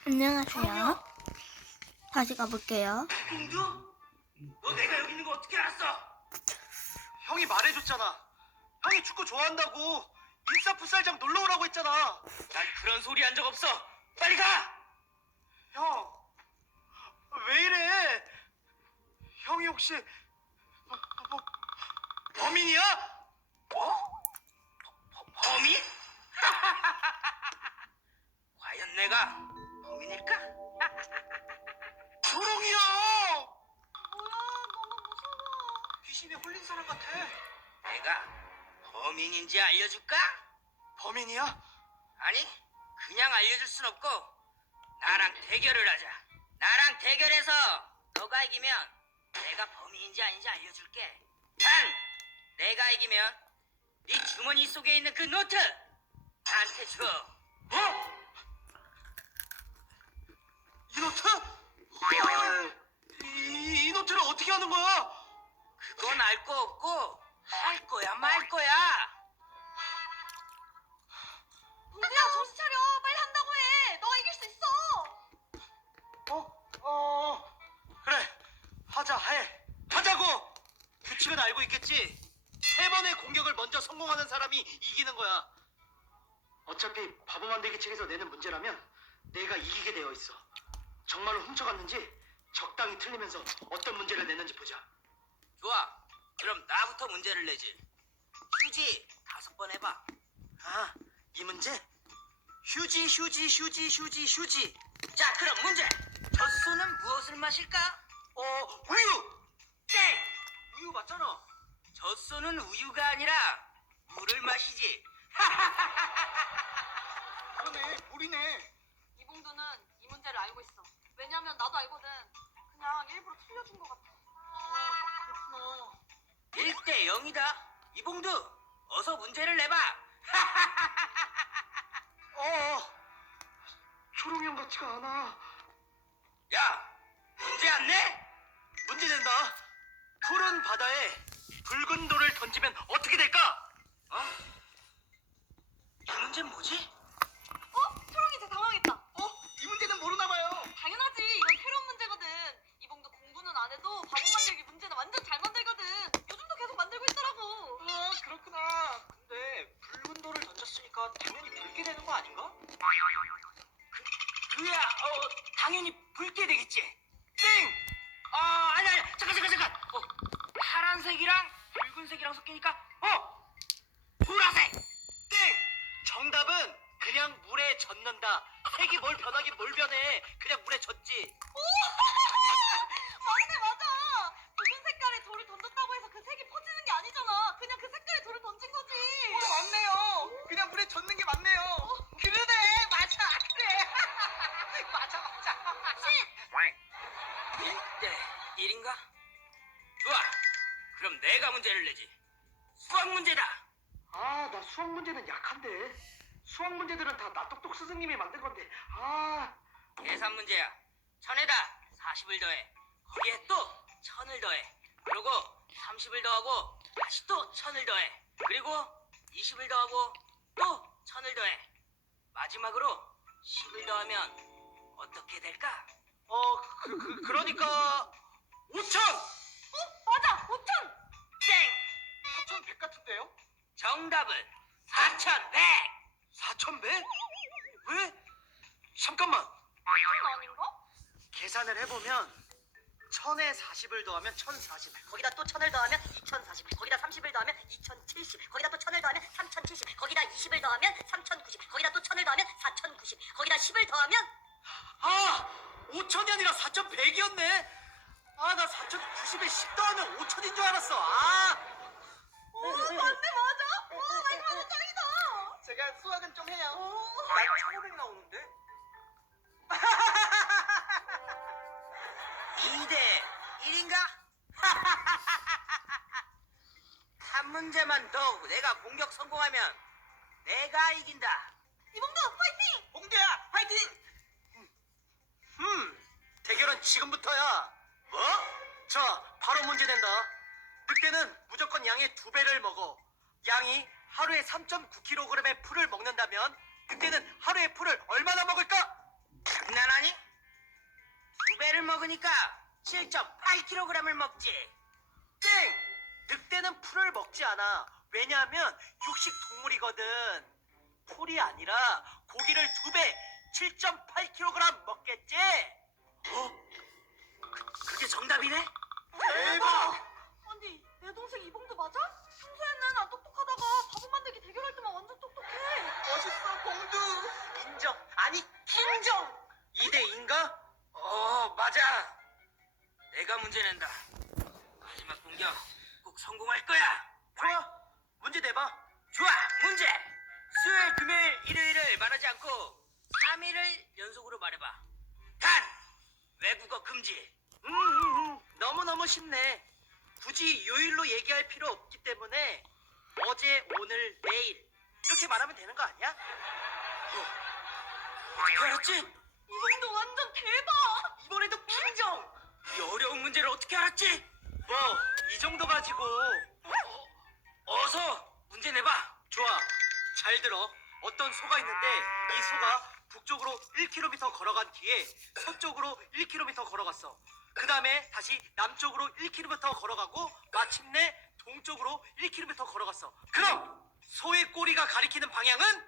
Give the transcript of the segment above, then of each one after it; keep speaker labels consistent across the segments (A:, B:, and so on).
A: 안녕하세요. 다시 가볼게요.
B: 공주? 너 내가 여기 있는 거 어떻게 알았어? 형이 말해줬잖아. 형이 축구 좋아한다고 인싸 풋살장 놀러 오라고 했잖아. 난 그런 소리 한 적 없어. 빨리 가! 형, 왜 이래? 형이 혹시 범인이야? 뭐? 범인? 과연 내가 범인일까? 조롱이야!
C: 뭐야, 너무 무서워.
B: 귀신에 홀린 사람 같아.
D: 내가 범인인지 알려줄까?
B: 범인이야?
D: 아니, 그냥 알려줄 순 없고 나랑 대결을 하자. 나랑 대결해서 너가 이기면 내가 범인인지 아닌지 알려줄게. 단, 내가 이기면 네 주머니 속에 있는 그 노트 나한테 줘.
B: 어? 이 노트? 헐! 이 노트를 어떻게 하는 거야?
D: 그건 알 거 없고 할 거야 말 거야.
C: 봉지야, 정신 차려. 빨리 한다고 해. 너가 이길 수 있어.
B: 그래, 하자고! 규칙은 알고 있겠지? 3번의 공격을 먼저 성공하는 사람이 이기는 거야. 어차피 바보 만들기 책에서 내는 문제라면 내가 이기게 되어 있어. 정말로 훔쳐갔는지 적당히 틀리면서 어떤 문제를 냈는지 보자.
D: 좋아. 그럼 나부터 문제를 내지. 휴지 5번 해봐.
B: 아, 이 문제? 휴지.
D: 자, 그럼 문제. 젖소는 무엇을 마실까?
B: 우유!
D: 땡!
B: 우유 맞잖아.
D: 젖소는 우유가 아니라 물을 마시지.
B: 그러네, 물이네.
C: 이봉두는 이 문제를 알고 있어. 왜냐면 나도 알거든. 그냥 일부러 틀려준 것 같아. 그렇구나.
D: 1대 0이다. 이봉두, 어서 문제를 내봐.
B: 초롱이 형 같지가 않아.
D: 야, 문제 안 내?
B: 문제 낸다. 푸른 바다에 붉은 돌을 던지면 어떻게 될까?
D: 이 문제는 뭐지?
C: 초롱이 이제 당황했다.
B: 이 문제는 모르나 봐요.
C: 당연하지. 이건 새로운 문제거든. 이봉두 공부는 안 해도 바보 만들기 문제는 완전 잘 만들거든. 요즘도 계속 만들고 있더라고.
B: 그렇구나. 근데 붉은 돌을 던졌으니까 당연히 붉게 되는 거 아닌가?
D: 그야, 당연히 붉게 되겠지.
B: 땡!
D: 아니야. 잠깐. 파란색이랑 붉은색이랑 섞이니까, 보라색.
B: 땡! 정답은 그냥 물에 젖는다. 색이 뭘 변하긴 뭘 변해. 그냥 물에 젖지.
C: 맞네, 맞아. 붉은 색깔의 돌을 던졌다고 해서 그 색이 퍼지는 게 아니잖아. 그냥 그 색깔의 돌을 던진 거지.
B: 맞네요. 그냥 물에 젖는 게 맞네요. 그러네. 맞아. 그래. 맞아.
D: 1대 1인가? 좋아. 그럼 내가 문제를 내지. 수학 문제다.
B: 나 수학 문제는 약한데. 수학 문제들은 다 나똑똑 스승님이 만든 건데.
D: 계산 문제야. 1000에다 40을 더해. 거기에 또 1000을 더해. 그리고 30을 더하고 다시 또 1000을 더해. 그리고 20을 더하고 또 1000을 더해. 마지막으로 10을 더하면 어떻게 될까?
B: 그러니까 5천!
C: 맞아, 5천.
D: 땡!
B: 4,100 같은데요?
D: 정답은 4100!
B: 4,100? 왜? 잠깐만.
C: 5천 아닌가?
B: 계산을 해보면 1000에 40을 더하면 1040.
E: 거기다 또 1000을 더하면 2040, 거기다 30을 더하면 2070, 거기다 또 1000을 더하면 3070, 거기다 20을 더하면 3090, 거기다 또 1000을 더하면 4090, 거기다 10을 더하면
B: 5천이 아니라 4,100이었네. 나 4,090에 10 더하면 5천인 줄 알았어.
C: 맞네, 맞아. 나 이거 완전 짱이다.
B: 제가 수학은 좀 해요.
C: 난
B: 1,500 나오는데?
D: 2대 1인가? 한 문제만 더 내가 공격 성공하면 내가 이긴다.
C: 이봉두, 파이팅!
B: 봉두야, 화이팅! 대결은 지금부터야. 뭐? 자, 바로 문제 낸다. 늑대는 무조건 양의 2배를 먹어. 양이 하루에 3.9kg의 풀을 먹는다면 늑대는 하루에 풀을 얼마나 먹을까?
D: 장난하니? 7.8kg을 먹지.
B: 땡! 늑대는 풀을 먹지 않아. 왜냐하면 육식 동물이거든. 풀이 아니라 고기를 2배, 7.8kg 먹겠지?
D: 그게 정답이네?
B: 대박!
C: 아니 내 동생 이봉도 맞아? 평소에는 안 똑똑하다가 바보 만들기 대결할 때만 완전 똑똑해.
B: 멋있어, 봉두. 인정. 아니, 킹정. 2대2인가?
D: 맞아. 내가 문제 낸다. 마지막 공격 꼭 성공할 거야.
B: 좋아. 문제 내봐.
D: 좋아, 문제. 수요일, 금요일, 일요일을 말하지 않고 3일을 연속으로 말해봐. 단 외국어 금지.
B: 너무너무 쉽네. 굳이 요일로 얘기할 필요 없기 때문에 어제, 오늘, 내일 이렇게 말하면 되는 거 아니야?
D: 어떻게 알았지?
C: 이봉도 완전 대박.
B: 이번에도 킹정!
D: 이 어려운 문제를 어떻게 알았지?
B: 뭐, 이 정도 가지고.
D: 어서 문제 내봐.
B: 좋아. 잘 들어. 어떤 소가 있는데 이 소가 북쪽으로 1km 걸어간 뒤에 서쪽으로 1km 걸어갔어. 그 다음에 다시 남쪽으로 1km 걸어가고 마침내 동쪽으로 1km 걸어갔어. 그럼 소의 꼬리가 가리키는 방향은?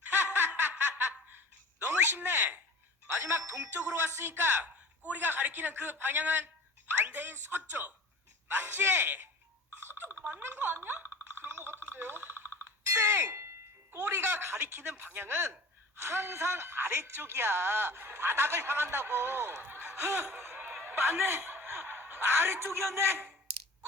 D: 너무 쉽네. 마지막 동쪽으로 갔으니까 꼬리가 가리키는 그 방향은 반대인 서쪽. 맞지?
C: 좀 맞는 거 아니야?
B: 그런 것 같은데요? 땡! 꼬리가 가리키는 방향은 항상 아래쪽이야. 바닥을 향한다고.
D: 맞네. 아래쪽이었네.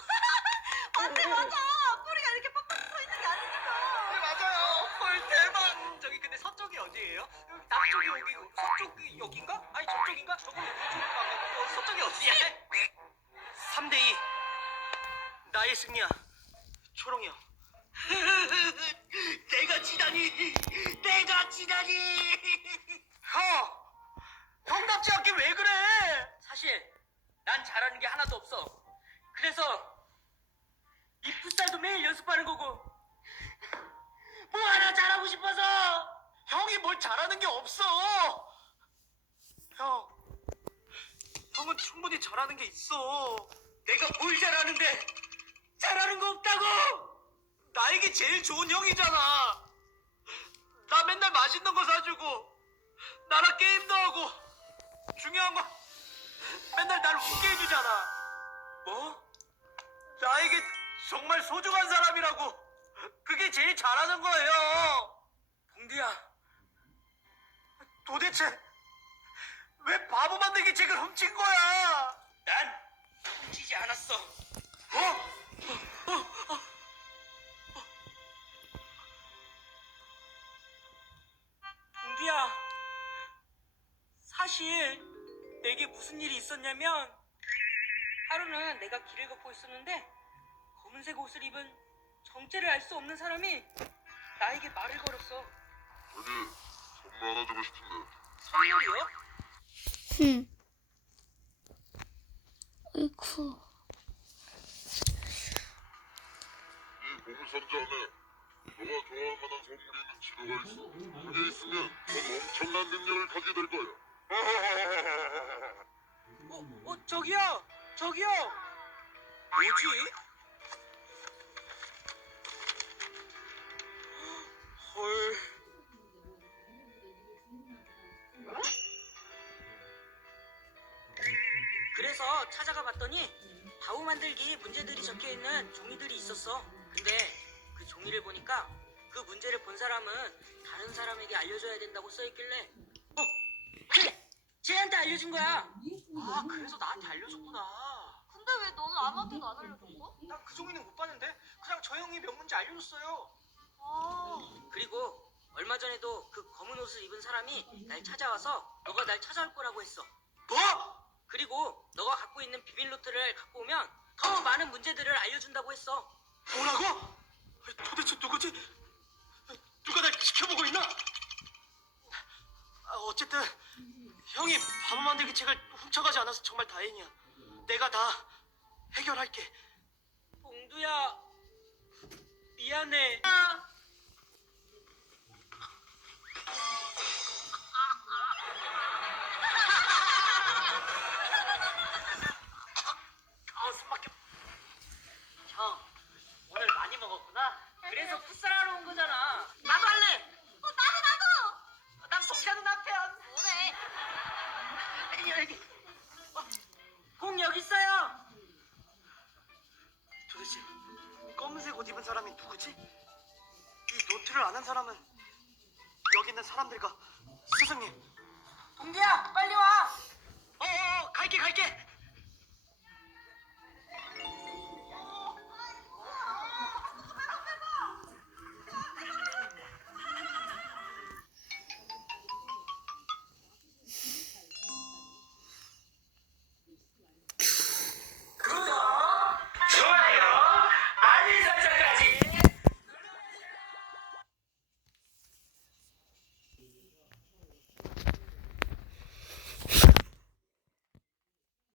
C: 맞아. 꼬리가 이렇게 빡빡 서 있는 게 아니니까.
B: 네, 맞아요. 헐, 대박. 저기 근데 서쪽이 어디예요? 남쪽이 여기고 서쪽이 여긴가? 아니 저쪽인가? 저거 이쪽인가? 서쪽이 어디야? 3대2 나의 승리야. 초롱이 형.
D: 내가 지다니. 내가 지다니.
B: 형! 형답지 않게 왜 그래?
D: 사실 난 잘하는 게 하나도 없어. 그래서 이 풋살도 매일 연습하는 거고 뭐 하나 잘하고 싶어서.
B: 형이 뭘 잘하는 게 없어. 형은 충분히 잘하는 게 있어.
D: 내가 뭘 잘하는데 잘하는 거 없다고.
B: 나에게 제일 좋은 형이잖아. 나 맨날 맛있는 거 사주고 나랑 게임도 하고 중요한 건 맨날 날 웃게 해주잖아.
D: 뭐?
B: 나에게 정말 소중한 사람이라고. 그게 제일 잘하는 거예요.
D: 봉두야,
B: 도대체 왜 바보 만들기 책을 훔친 거야?
D: 난 훔치지 않았어. 봉두야, 사실 내게 무슨 일이 있었냐면 하루는 내가 길을 걷고 있었는데 검은색 옷을 입은 정체를 알 수 없는 사람이 나에게 말을 걸었어.
F: 저기 선물 하나 주고 싶은데
D: 선물이요?
A: 어이쿠.
F: 이 봉선자 안에 너가 좋아할 만한 선물이 있는 치료가 있어. 그게 있으면 넌 엄청난 능력을 가지게 될 거야.
D: 저기요. 뭐지? 헐. 그래서 찾아가 봤더니 바우 만들기 문제들이 적혀 있는 종이들이 있었어. 근데 그 종이를 보니까 그 문제를 본 사람은 다른 사람에게 알려줘야 된다고 써 있길래 그래, 쟤한테 알려준 거야.
B: 아, 그래서 나한테 알려줬구나.
C: 근데 왜 너는 아무한테도 안 알려줬어?
B: 난 그 종이는 못 봤는데 그냥 저 형이 몇 문제 알려줬어요.
D: 그리고 얼마 전에도 그 검은 옷을 입은 사람이 날 찾아와서 너가 날 찾아올 거라고 했어.
B: 뭐?
D: 그리고 너가 갖고 있는 비밀 노트를 갖고 오면 더 많은 문제들을 알려준다고 했어.
B: 뭐라고? 도대체 누구지? 누가 날 지켜보고 있나? 어쨌든 형이 바보 만들기 책을 훔쳐가지 않아서 정말 다행이야. 내가 다 해결할게.
D: 봉두야, 미안해.
B: 수를 아는 사람은 여기 있는 사람들과 스승님.
D: 동기야, 빨리 와.
B: 갈게.